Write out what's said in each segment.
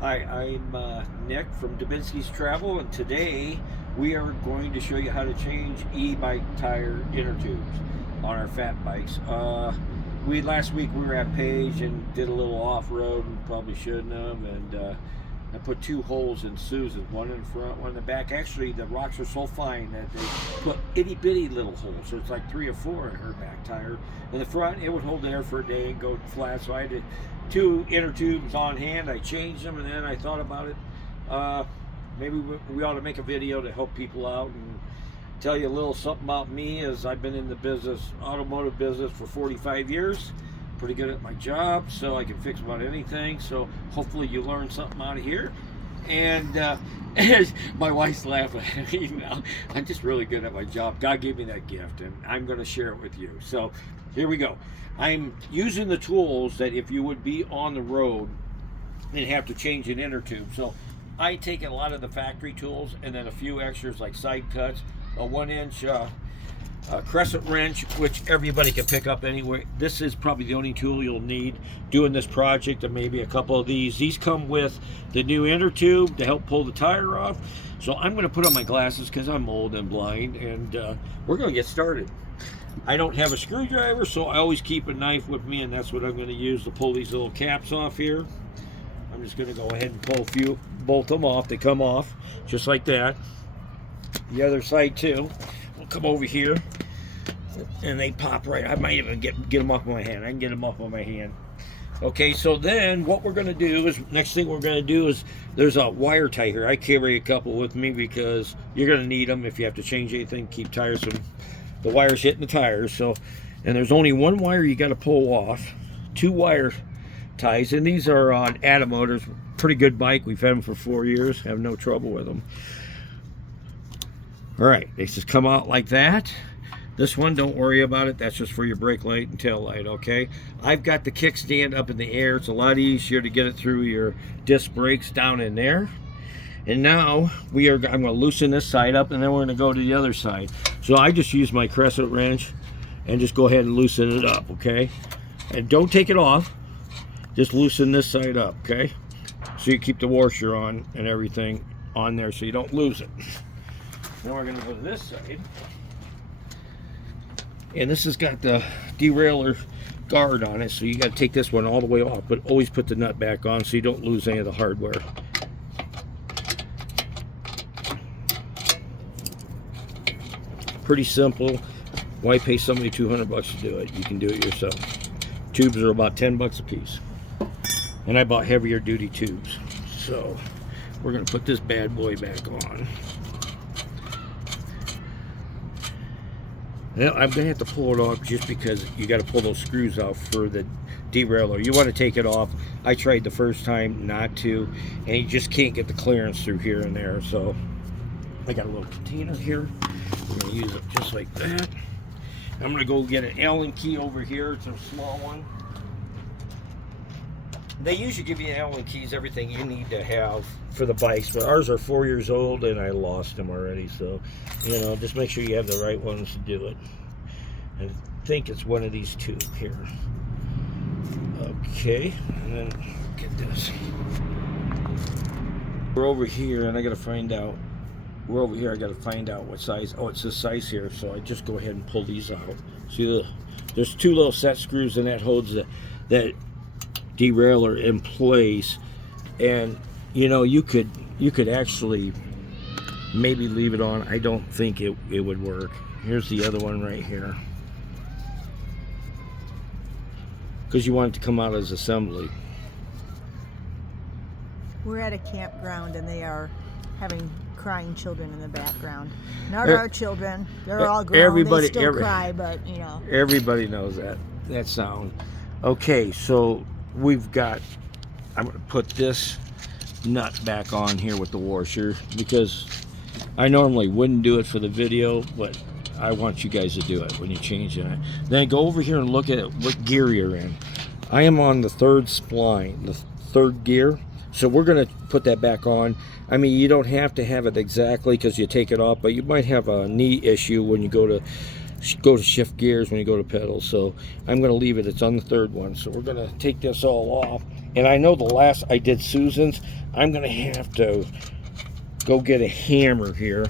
Hi, I'm Nick from Dubinsky's Travel, and today we are going to show you how to change e-bike tire inner tubes on our fat bikes. Last week we were at Page and did a little off-road and probably shouldn't have, and I put two holes in Susan, one in front, one in the back. Actually, the rocks are so fine that they put itty-bitty little holes, so it's like 3 or 4 in her back tire. In the front, it would hold there for a day and go flat, so I did two inner tubes on hand. I changed them, and then I thought about it. Maybe we ought to make a video to help people out and tell you a little something about me, as I've been in the business, automotive business, for 45 years. Pretty good at my job, so I can fix about anything. So hopefully you learn something out of here. And my wife's laughing at me now. I'm just really good at my job. God gave me that gift, and I'm going to share it with you. So here we go. I'm using the tools that if you would be on the road and have to change an inner tube. So I take a lot of the factory tools and then a few extras like side cuts, a 1-inch crescent wrench, which everybody can pick up anywhere. This is probably the only tool you'll need doing this project, and maybe a couple of these. These come with the new inner tube to help pull the tire off. So I'm going to put on my glasses because I'm old and blind, and we're going to get started. I don't have a screwdriver, so I always keep a knife with me, and that's what I'm going to use to pull these little caps off here. I'm just going to go ahead and pull a few, bolt them off. They come off just like that. The other side too. We'll come over here, and they pop right. I might even get them off my hand. I can get them off of my hand. Okay, so then what we're going to do is, next thing we're going to do is, there's a wire tie here. I carry a couple with me because you're going to need them if you have to change anything, keep tires from the wires hitting the tires. So, and there's only one wire you got to pull off. 2 wire ties, and these are on Atomotors. Pretty good bike. We've had them for 4 years. Have no trouble with them. All right, they just come out like that. This one, don't worry about it. That's just for your brake light and tail light, okay? I've got the kickstand up in the air. It's a lot easier to get it through your disc brakes down in there. And now I'm going to loosen this side up, and then we're going to go to the other side. So I just use my crescent wrench and just go ahead and loosen it up, okay? And don't take it off. Just loosen this side up, okay? So you keep the washer on and everything on there so you don't lose it. Now we're going to go to this side. And this has got the derailleur guard on it, so you got to take this one all the way off, but always put the nut back on so you don't lose any of the hardware. Pretty simple. Why pay somebody $200 to do it? You can do it yourself. Tubes are about 10 bucks a piece. And I bought heavier duty tubes. So we're going to put this bad boy back on. Now, I'm going to have to pull it off just because you got to pull those screws out for the derailleur. You want to take it off. I tried the first time not to, and you just can't get the clearance through here and there. So I got a little container here. I'm going to use it just like that. I'm going to go get an Allen key over here. It's a small one. They usually give you Allen keys, everything you need to have for the bikes, but ours are 4 years old and I lost them already. So, you know, just make sure you have the right ones to do it. I think it's one of these two here. Okay, and then get this. We're over here, and I got to find out. We're over here. I got to find out what size. Oh, it's this size here. So I just go ahead and pull these out. See, there's 2 little set screws, and that holds that derailleur in place. And you know, you could actually maybe leave it on. I don't think it would work. Here's the other one right here, because you want it to come out as assembly. We're at a campground, and they are having crying children in the background. Not our children. They're all grown. They still cry, but you know. Everybody knows that sound. Okay, so we've got, I'm going to put this nut back on here with the washer, because I normally wouldn't do it for the video, but I want you guys to do it when you change it. Then go over here and look at what gear you're in. I am on the 3rd spline, the 3rd gear. So we're going to put that back on. I mean, you don't have to have it exactly because you take it off, but you might have a knee issue when you go to shift gears, when you go to pedals. So I'm going to leave it. It's on the 3rd one. So we're going to take this all off. And I know the last I did Susan's, I'm gonna have to go get a hammer here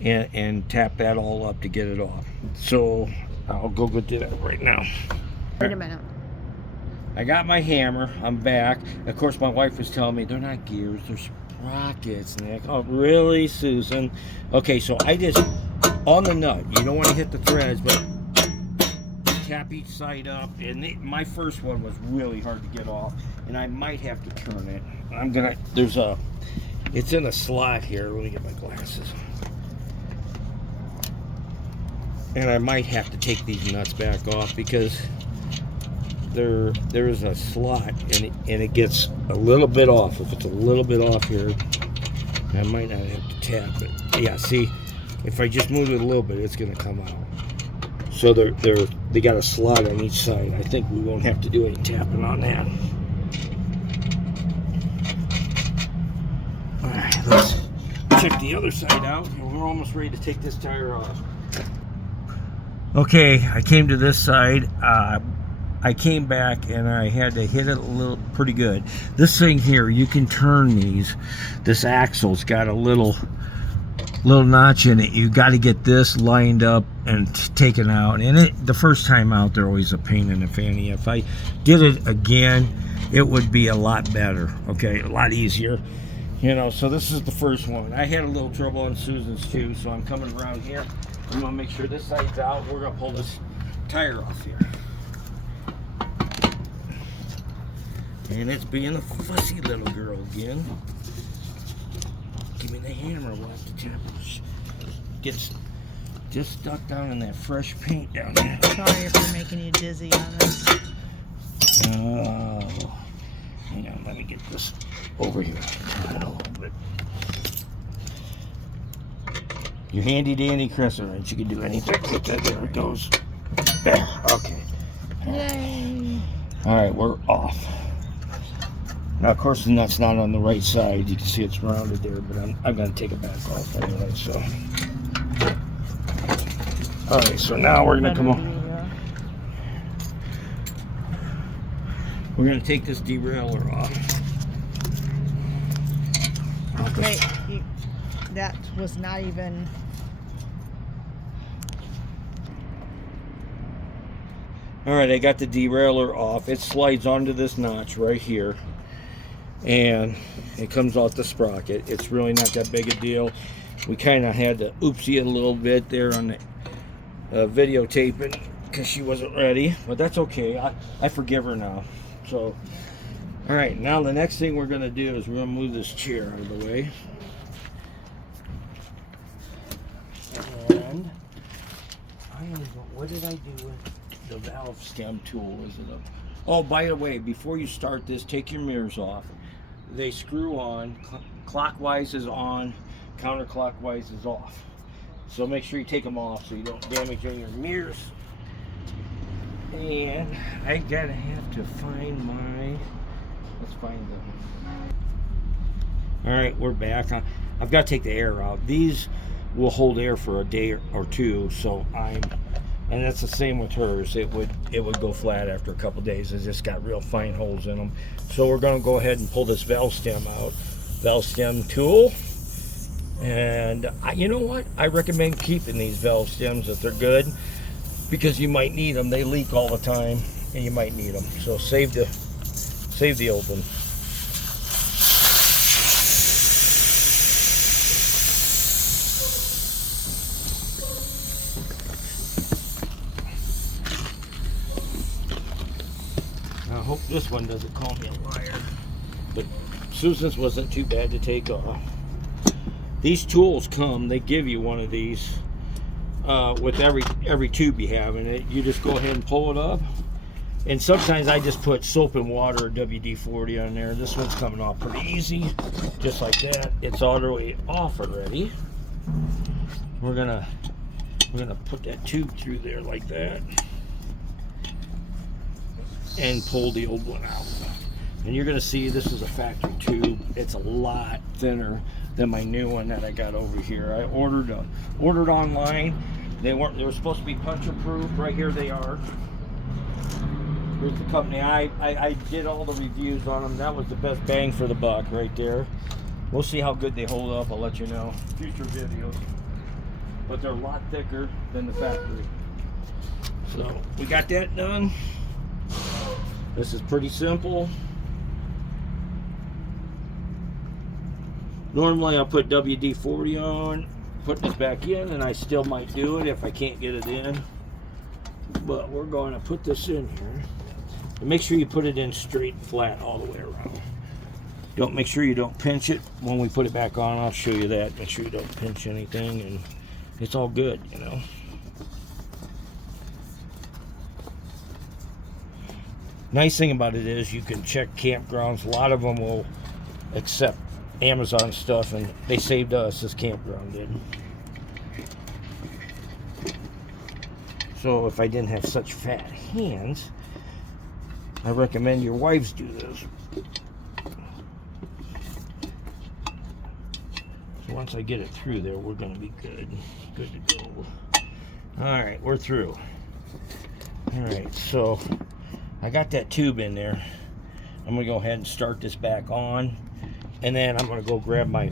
and tap that all up to get it off. So I'll go do that right now. Wait a minute. I got my hammer. I'm back. Of course, my wife was telling me they're not gears, they're sprockets, Nick. Oh, really, Susan? Okay, so I just, on the nut, you don't want to hit the threads, but tap each side up. And my first one was really hard to get off, and I might have to turn it. I'm gonna, it's in a slot here. Let me get my glasses. And I might have to take these nuts back off because there is a slot and it gets a little bit off. If it's a little bit off here, I might not have to tap it. Yeah, see, if I just move it a little bit, it's gonna come out. So they got a slot on each side. I think we won't have to do any tapping on that. All right, let's check the other side out. We're almost ready to take this tire off. Okay, I came to this side. I came back and I had to hit it a little pretty good. This thing here, you can turn these. This axle's got a little notch in it. You got to get this lined up and taken out. And the first time out, they're always a pain in the fanny. If I did it again, it would be a lot better. Okay, a lot easier. You know, so this is the first one. I had a little trouble on Susan's too, so I'm coming around here. I'm gonna make sure this side's out. We're gonna pull this tire off here. And it's being a fussy little girl again. Give me the hammer, we'll have to tap it. Gets just stuck down in that fresh paint down there. Sorry if we're making you dizzy on this. Oh, hang on, let me get this over here. Turn it a little bit. Your handy dandy crescent wrench, you can do anything. There it goes. There, okay. Yay! All right, we're off. Now, of course, the nut's not on the right side. You can see it's rounded there, but I'm going to take it back off anyway. So, all right. So now we're going to come on. We're going to take this derailleur off. Okay, that was not even. All right, I got the derailleur off. It slides onto this notch right here. And it comes off the sprocket. It's really not that big a deal. We kind of had to oopsie it a little bit there on the videotaping because she wasn't ready, but that's okay. I forgive her now. So, all right, now the next thing we're gonna do is we're gonna move this chair out of the way. And what did I do with the valve stem tool? Is it a, oh, by the way, before you start this, take your mirrors off. They screw on, clockwise is on, counterclockwise is off. So make sure you take them off so you don't damage any of your mirrors. And I gotta have to find my, let's find them. All right, we're back. I've got to take the air out. These will hold air for a day or two, so and that's the same with hers. It would go flat after a couple days. It's just got real fine holes in them. So we're going to go ahead and pull this valve stem out. Valve stem tool. And you know what? I recommend keeping these valve stems if they're good, because you might need them. They leak all the time, and you might need them. So save the old one. I hope this one doesn't call me a liar, but Susan's wasn't too bad to take off. These tools come, they give you one of these with every tube you have in it. You just go ahead and pull it up, and sometimes I just put soap and water or WD-40 on there. This one's coming off pretty easy, just like that. It's all the way off already. We're gonna put that tube through there like that and pull the old one out. And you're gonna see this is a factory tube. It's a lot thinner than my new one that I got over here. I ordered online. They were supposed to be puncture proof. Right here they are. Here's the company. I did all the reviews on them. That was the best bang for the buck right there. We'll see how good they hold up. I'll let you know. Future videos. But they're a lot thicker than the factory. So we got that done. This is pretty simple. Normally I'll put WD-40 on, put this back in, and I still might do it if I can't get it in. But we're going to put this in here. And make sure you put it in straight and flat all the way around. Make sure you don't pinch it when we put it back on. I'll show you that. Make sure you don't pinch anything, and it's all good, you know. Nice thing about it is you can check campgrounds. A lot of them will accept Amazon stuff, and they saved us, this campground did. So if I didn't have such fat hands, I recommend your wives do this. So once I get it through there, we're going to be good to go. Alright, we're through. Alright, so I got that tube in there. I'm going to go ahead and start this back on, and then I'm going to go grab my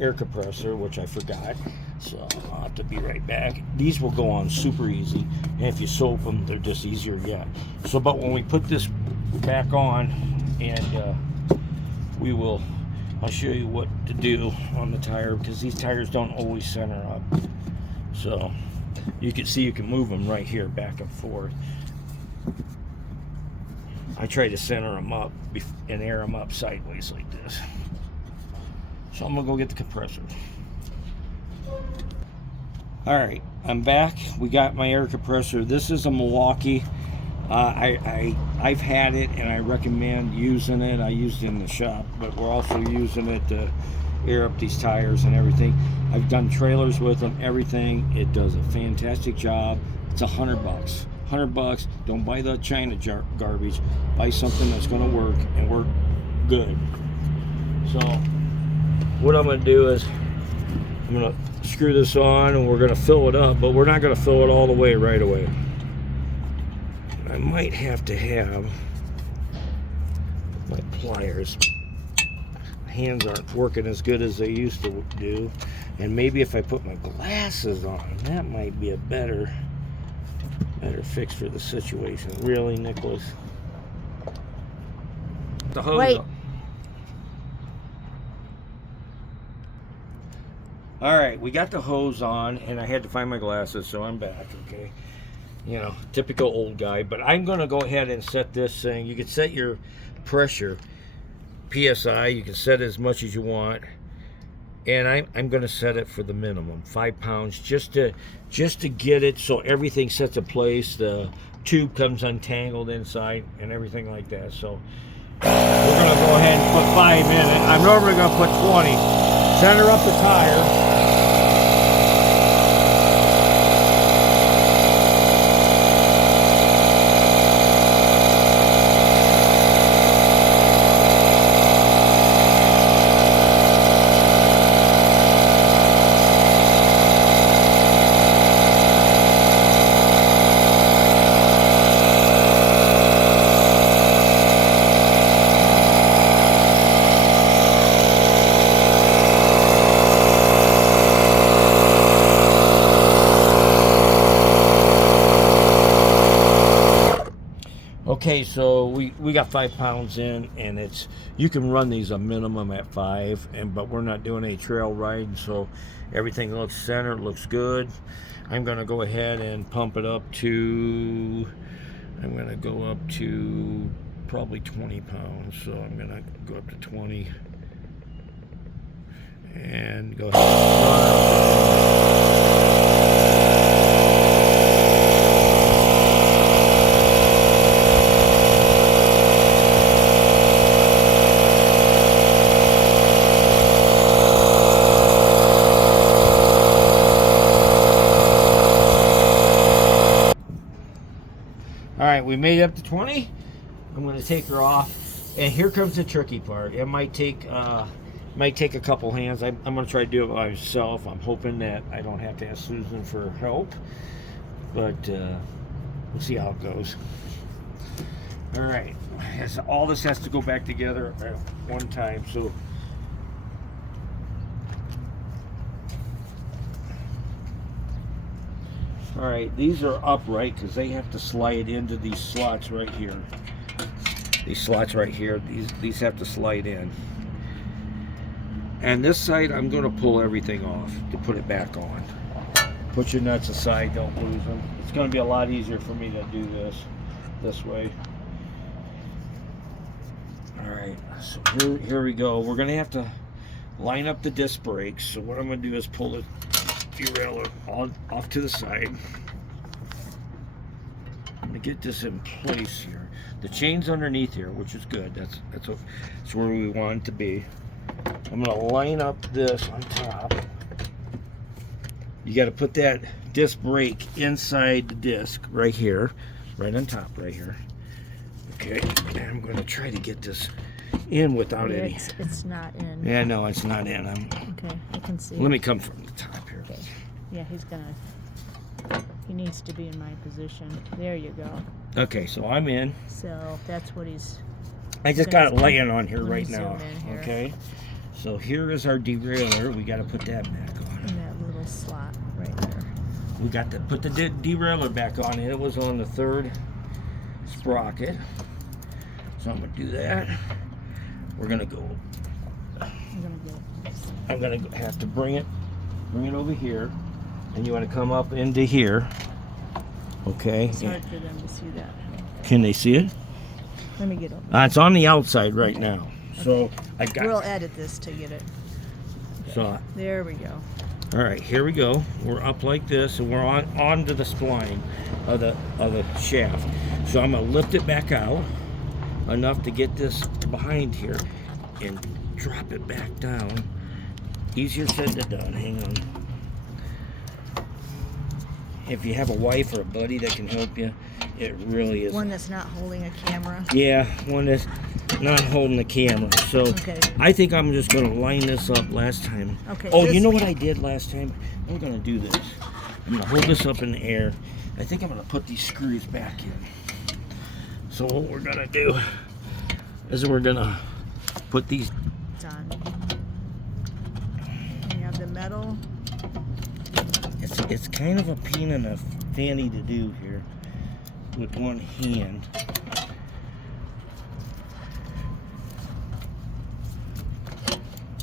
air compressor, which I forgot, so I'll have to be right back. These will go on super easy, and if you soap them, they're just easier yet. So, but when we put this back on, and I'll show you what to do on the tire, because these tires don't always center up. So you can see you can move them right here back and forth. I try to center them up and air them up sideways like this. So I'm gonna go get the compressor. Alright, I'm back. We got my air compressor. This is a Milwaukee. I've had it, and I recommend using it. I used it in the shop, but we're also using it to air up these tires and everything. I've done trailers with them, everything. It does a fantastic job. It's $100. $100. Don't buy the China garbage. Buy something that's going to work and work good. So what I'm going to do is I'm going to screw this on, and we're going to fill it up, but we're not going to fill it all the way right away. I might have to have my pliers. My hands aren't working as good as they used to do, and maybe if I put my glasses on, that might be a better fix for the situation. Really, Nicholas? The hose. Wait. All right, we got the hose on, and I had to find my glasses, so I'm back. Okay, you know, typical old guy. But I'm going to go ahead and set this thing. You can set your pressure, PSI. You can set it as much as you want, and I'm going to set it for the minimum, 5 pounds, just to get it so everything sets in place. The tube comes untangled inside and everything like that. So we're going to go ahead and put 5 in it. I'm normally going to put 20. Center up the tire. Okay, so we got 5 pounds in, and you can run these a minimum at 5, but we're not doing any trail riding, so everything looks centered, looks good. I'm gonna go ahead and pump it up to, I'm gonna go up to probably 20 pounds. So I'm gonna go up to 20 and go ahead. Alright, we made it up to 20. I'm going to take her off. And here comes the tricky part. It might take a couple hands. I'm going to try to do it by myself. I'm hoping that I don't have to ask Susan for help. But we'll see how it goes. All right, all this has to go back together at one time. So all right, these are upright because they have to slide into these slots right here. These slots right here, these have to slide in. And this side, I'm going to pull everything off to put it back on. Put your nuts aside, don't lose them. It's going to be a lot easier for me to do this way. All right, so here we go. We're going to have to line up the disc brakes. So what I'm going to do is pull the derailleur off to the side. I'm going to get this in place here. The chain's underneath here, which is good. That's where we want it to be. I'm going to line up this on top. You got to put that disc brake inside the disc right here, right on top, right here. Okay, and I'm going to try to get this in without any. It's not in. Yeah, no, it's not in. Okay, I can see. Let me come from the top here. Okay. Yeah, he needs to be in my position. There you go. Okay, so I'm in. So that's what he's. I just got it laying on here right now. Okay, so here is our derailleur. We got to put that back on. In that little slot right there. We got to put the derailleur back on. It was on the third sprocket. So I'm going to do that. We're going to go. I'm going to have to bring it over here. And you want to come up into here. Okay. It's hard for them to see that. Can they see it? Let me get over. It's on the outside right now. Okay. So I got. We'll edit this to get it. Okay. So there we go. All right, here we go. We're up like this, and we're onto the spline of the shaft. So I'm gonna lift it back out enough to get this behind here and drop it back down. Easier said than done. Hang on. If you have a wife or a buddy that can help you, it really is. One that's not holding a camera. Yeah, one that's not holding the camera. So okay. I think I'm just going to line this up last time. Okay. Oh, you know what I did last time? I'm going to do this. I'm going to hold this up in the air. I think I'm going to put these screws back in. So what we're going to do is we're going to put these. Done. You have the metal. It's kind of a pain in the fanny to do here with one hand.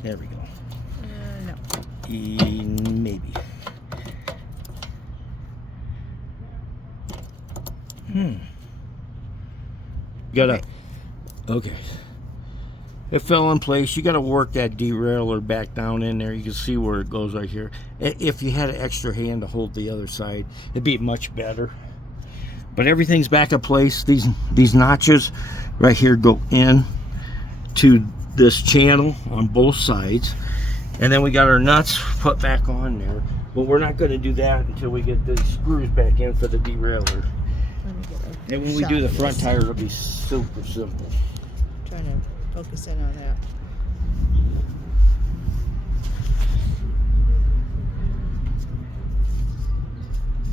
There we go. No. Maybe. Gotta. Okay. It fell in place. You got to work that derailleur back down in there. You can see where it goes right here. If you had an extra hand to hold the other side, it'd be much better. But everything's back in place. These notches right here go in to this channel on both sides. And then we got our nuts put back on there. But we're not going to do that until we get the screws back in for the derailleur. And when we do the front tire, it'll be super simple. Trying to focus in on that.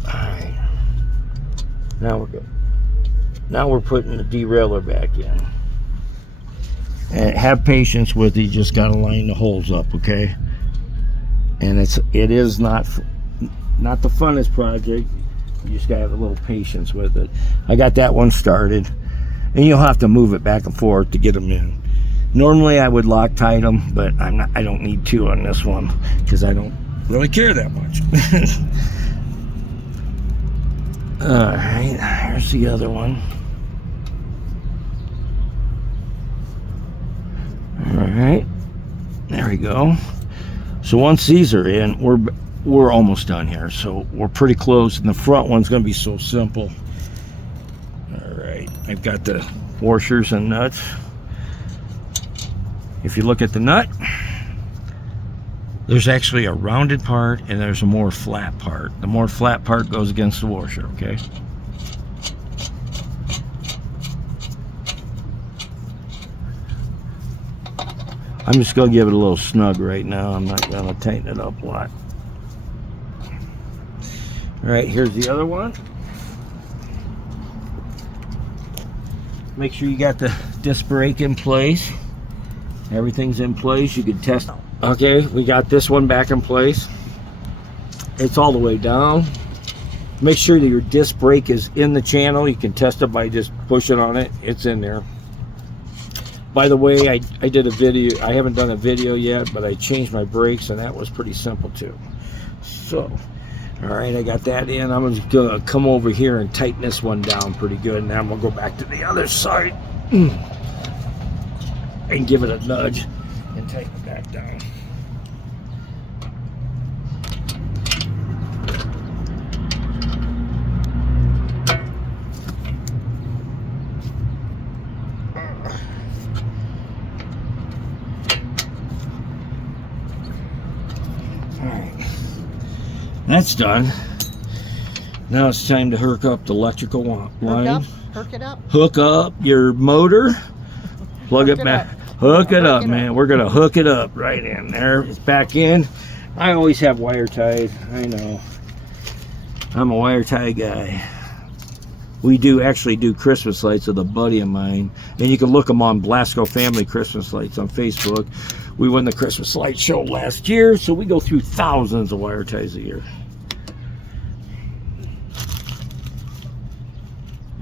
Alright. Now we're good. Now we're putting the derailleur back in. And have patience with it. You just gotta line the holes up, okay? And it is not the funnest project. You just gotta have a little patience with it. I got that one started. And you'll have to move it back and forth to get them in. Normally I would Loctite them, but I don't need to on this one because I don't really care that much. All right, here's the other one. All right, there we go. So once these are in, we're almost done here. So we're pretty close, and the front one's going to be so simple. All right, I've got the washers and nuts. If you look at the nut, there's actually a rounded part and there's a more flat part. The more flat part goes against the washer, okay? I'm just going to give it a little snug right now. I'm not going to tighten it up a lot. All right, here's the other one. make sure you got the disc brake in place. Everything's in place. You can test. Okay, we got this one back in place. It's all the way down. Make sure that your disc brake is in the channel. You can test it by just pushing on it. It's in there. By the way, I did a video. I haven't done a video yet, but I changed my brakes, and that was pretty simple too. So, all right, I got that in. I'm just gonna come over here and tighten this one down pretty good, and then we'll go back to the other side and give it a nudge and tighten it back down. That's done. Now it's time to hook up the electrical line. Hook up your motor. Plug it back. Hook it up, man. We're gonna hook it up right in there. It's back in. I always have wire ties. I know. I'm a wire tie guy. We actually do Christmas lights with a buddy of mine, and you can look them on Blasco Family Christmas Lights on Facebook. We won the Christmas light show last year, so we go through thousands of wire ties a year.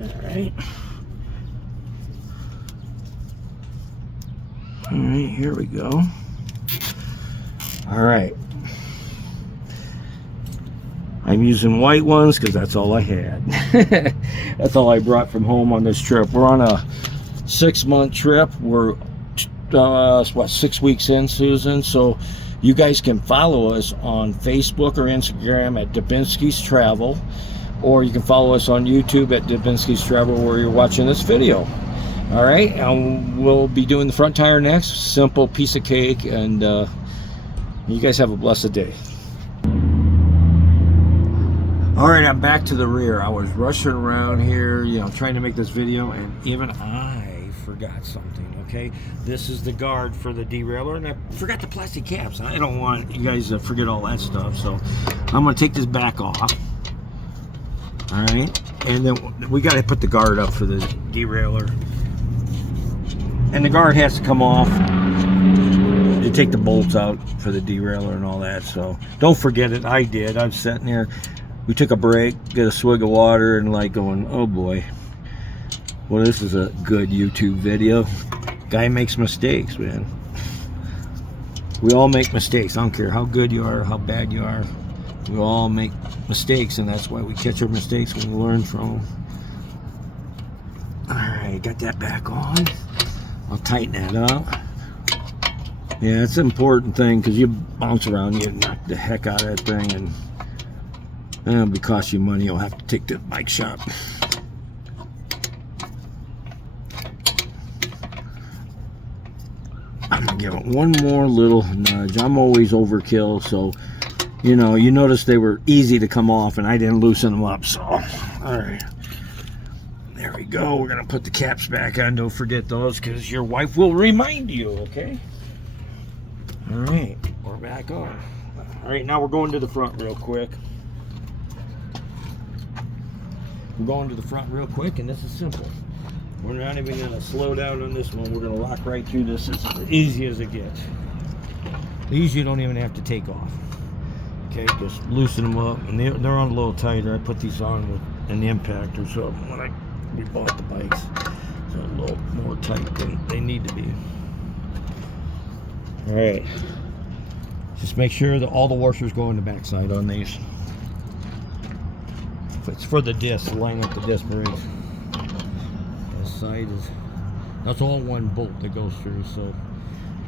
Alright. Alright, here we go. Alright. I'm using white ones because that's all I had. That's all I brought from home on this trip. We're on a 6-month trip. We're what, 6 weeks in, Susan? So you guys can follow us on Facebook or Instagram at Dubinsky's Travel, or you can follow us on YouTube at Dubinsky's Travel where you're watching this video. All right, and we'll be doing the front tire next. Simple piece of cake, and you guys have a blessed day. All right, I'm back to the rear. I was rushing around here, you know, trying to make this video, and even I forgot something. Okay, this is the guard for the derailleur, and I forgot the plastic caps. I don't want you guys to forget all that stuff, so I'm gonna take this back off. All right, and then we got to put the guard up for the derailleur, and the guard has to come off to take the bolts out for the derailleur and all that. So don't forget it. I did. I was sitting there. We took a break, get a swig of water, and like going, oh boy, well, this is a good YouTube video. Guy makes mistakes, man. We all make mistakes. I don't care how good you are, how bad you are. We all make mistakes, and that's why we catch our mistakes and we learn from them. All right, got that back on. I'll tighten that up. Yeah, it's an important thing because you bounce around, you knock the heck out of that thing, and it'll be cost you money. You'll have to take to the bike shop. I'm gonna give it one more little nudge. I'm always overkill, so you know, you notice they were easy to come off and I didn't loosen them up. So all right, there we go. We're gonna put the caps back on. Don't forget those because your wife will remind you. Okay, all right, we're back on. All right, now we're going to the front real quick. We're going to the front real quick, and this is simple. We're not even going to slow down on this one. We're going to lock right through this. It's as easy as it gets. These you don't even have to take off. Okay, just loosen them up, and they're on a little tighter. I put these on with an impactor, so when we bought the bikes, they're a little more tight than they need to be. All right, just make sure that all the washers go in the backside on these. It's for the disc, line up the disc brakes. This side is, that's all one bolt that goes through. So,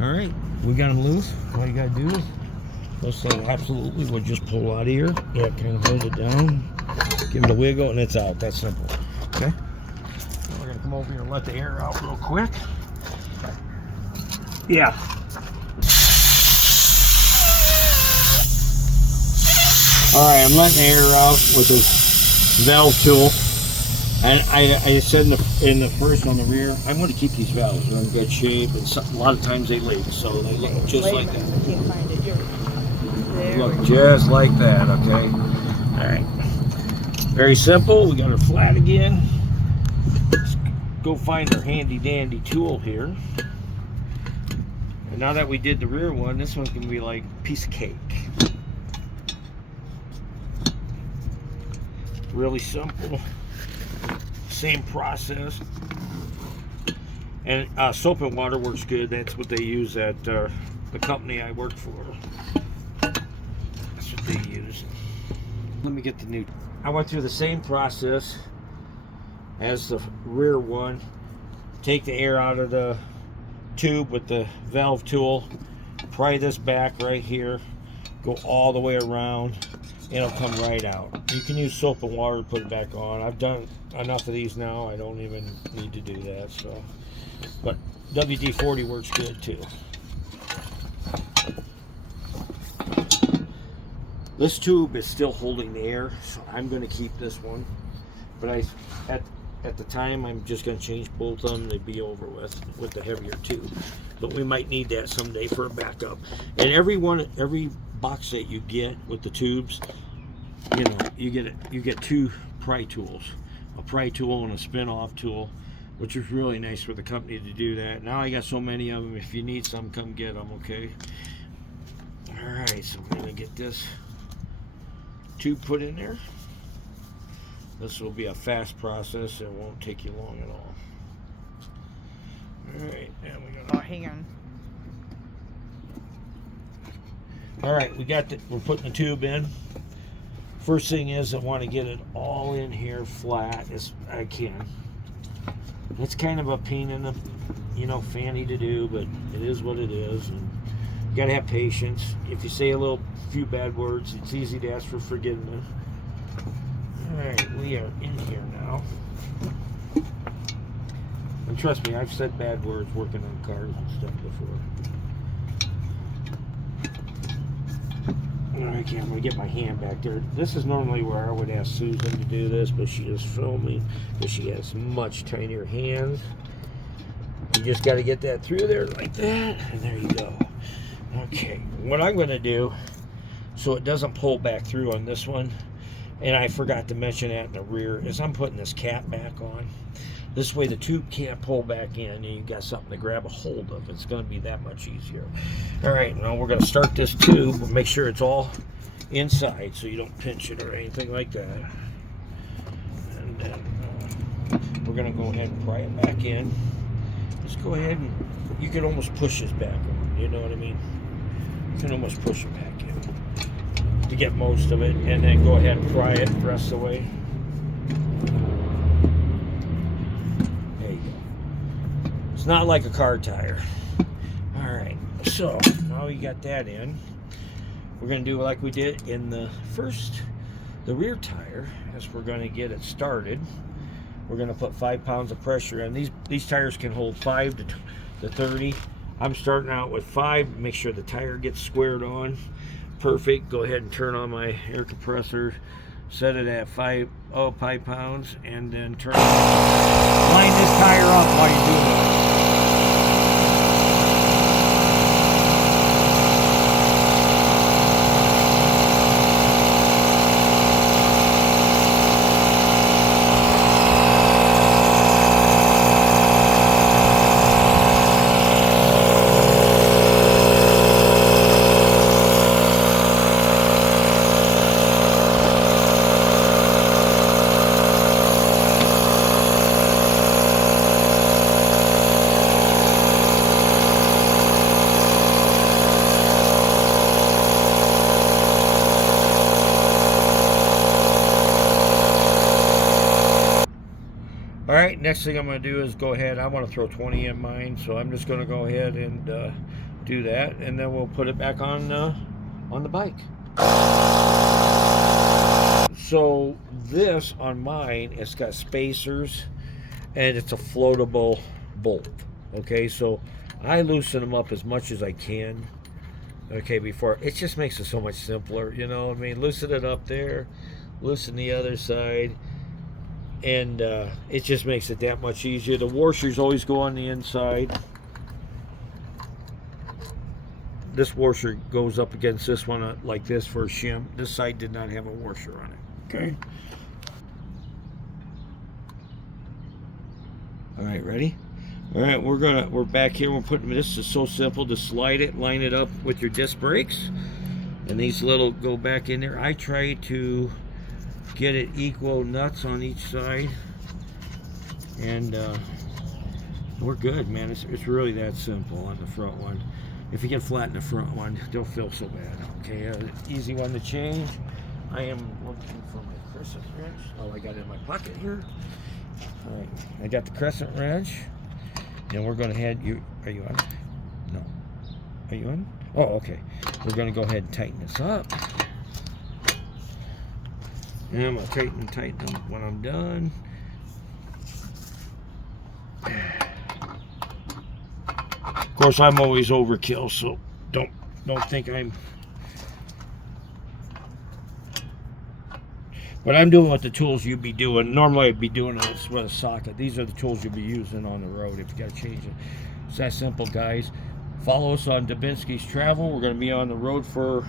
all right, we got them loose. All you gotta do is, those things absolutely would just pull out of here. Yeah, kind of hold it down, give it a wiggle, and it's out. That's simple. Okay. Now we're gonna come over here and let the air out real quick. Yeah. All right, I'm letting the air out with this valve tool, and I said in the first on the rear, I'm going to keep these valves in good shape, and a lot of times they leak, so they look just like that. I can't find it. Look just like that. Okay. All right. Very simple. We got her flat again. go find our handy dandy tool here. And now that we did the rear one, this one's gonna be like a piece of cake. Really simple, same process. And soap and water works good. That's what they use at the company I work for. That's what they use. Let me get the new. I went through the same process as the rear one. Take the air out of the tube with the valve tool. Pry this back right here. Go all the way around. It'll come right out. You can use soap and water to put it back on. I've done enough of these now. I don't even need to do that. So, but WD-40 works good too. This tube is still holding the air, so I'm going to keep this one. But at the time, I'm just going to change both of them. They'd be over with the heavier tube. But we might need that someday for a backup. And every box that you get with the tubes, you know, you get two pry tools, a pry tool and a spin-off tool, which is really nice for the company to do that. Now I got so many of them. If you need some, come get them. Okay. All right. So I'm gonna get this tube put in there. This will be a fast process. It won't take you long at all. All right, and we're gonna. Oh, hang on. All right, we're putting the tube in. First thing is I want to get it all in here flat as I can. It's kind of a pain in the, fanny to do, but it is what it is. And you gotta have patience. If you say a few bad words, it's easy to ask for forgiveness. All right, we are in here now. And trust me, I've said bad words working on cars and stuff before. Alright, I'm going to get my hand back there. This is normally where I would ask Susan to do this, but she is filming because she has much tinier hands. You just got to get that through there like that, and there you go. Okay, what I'm going to do, so it doesn't pull back through on this one, and I forgot to mention that in the rear, is I'm putting this cap back on. This way the tube can't pull back in and you got something to grab a hold of. It's going to be that much easier. All right, now we're going to start this tube. We'll make sure it's all inside so you don't pinch it or anything like that. And then we're going to go ahead and pry it back in. Just go ahead and you can almost push this back on. You know what I mean? You can almost push it back in to get most of it, and then go ahead and pry it the rest of the way. There you go. It's not like a car tire. Alright, so now we got that in. We're going to do like we did in the rear tire, as we're going to get it started. We're going to put 5 pounds of pressure in. These tires can hold 5 to 30. I'm starting out with 5. Make sure the tire gets squared on. Perfect. Go ahead and turn on my air compressor. Set it at 5 pounds, and then line this tire up while you're doing it. Alright, next thing I'm going to do is go ahead. I want to throw 20 in mine, so I'm just going to go ahead and do that, and then we'll put it back on the bike. So this on mine, it's got spacers, and it's a floatable bolt. Okay, so I loosen them up as much as I can. Okay, before it just makes it so much simpler, you know what I mean? Loosen it up there, loosen the other side. And it just makes it that much easier. The washers always go on the inside. This washer goes up against this one like this for a shim. This side did not have a washer on it. Okay. All right, ready? All right, we're back here. We're putting this is so simple to slide it, line it up with your disc brakes, and these little go back in there. I try to get it equal nuts on each side, and we're good, man. It's really that simple on the front one. If you get flat in the front one, don't feel so bad. Okay, easy one to change. I am looking for my crescent wrench. Oh, I got it in my pocket here. All right, I got the crescent wrench, and we're going to head. Are you on? No. Are you on? Oh, okay. We're going to go ahead and tighten this up. And I'm going to tighten them when I'm done. Of course, I'm always overkill, so don't think I'm. But I'm doing what the tools you'd be doing. Normally, I'd be doing this with a socket. These are the tools you'll be using on the road if you got to change it. It's that simple, guys. Follow us on Dubinsky's Travel. We're going to be on the road for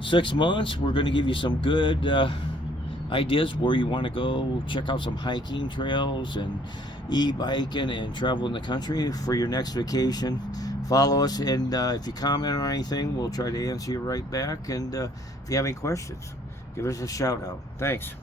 6 months. We're going to give you some good ideas where you want to go. Check out some hiking trails and e-biking and travel in the country for your next vacation. Follow us, and if you comment on anything, we'll try to answer you right back. And if you have any questions, give us a shout out. Thanks.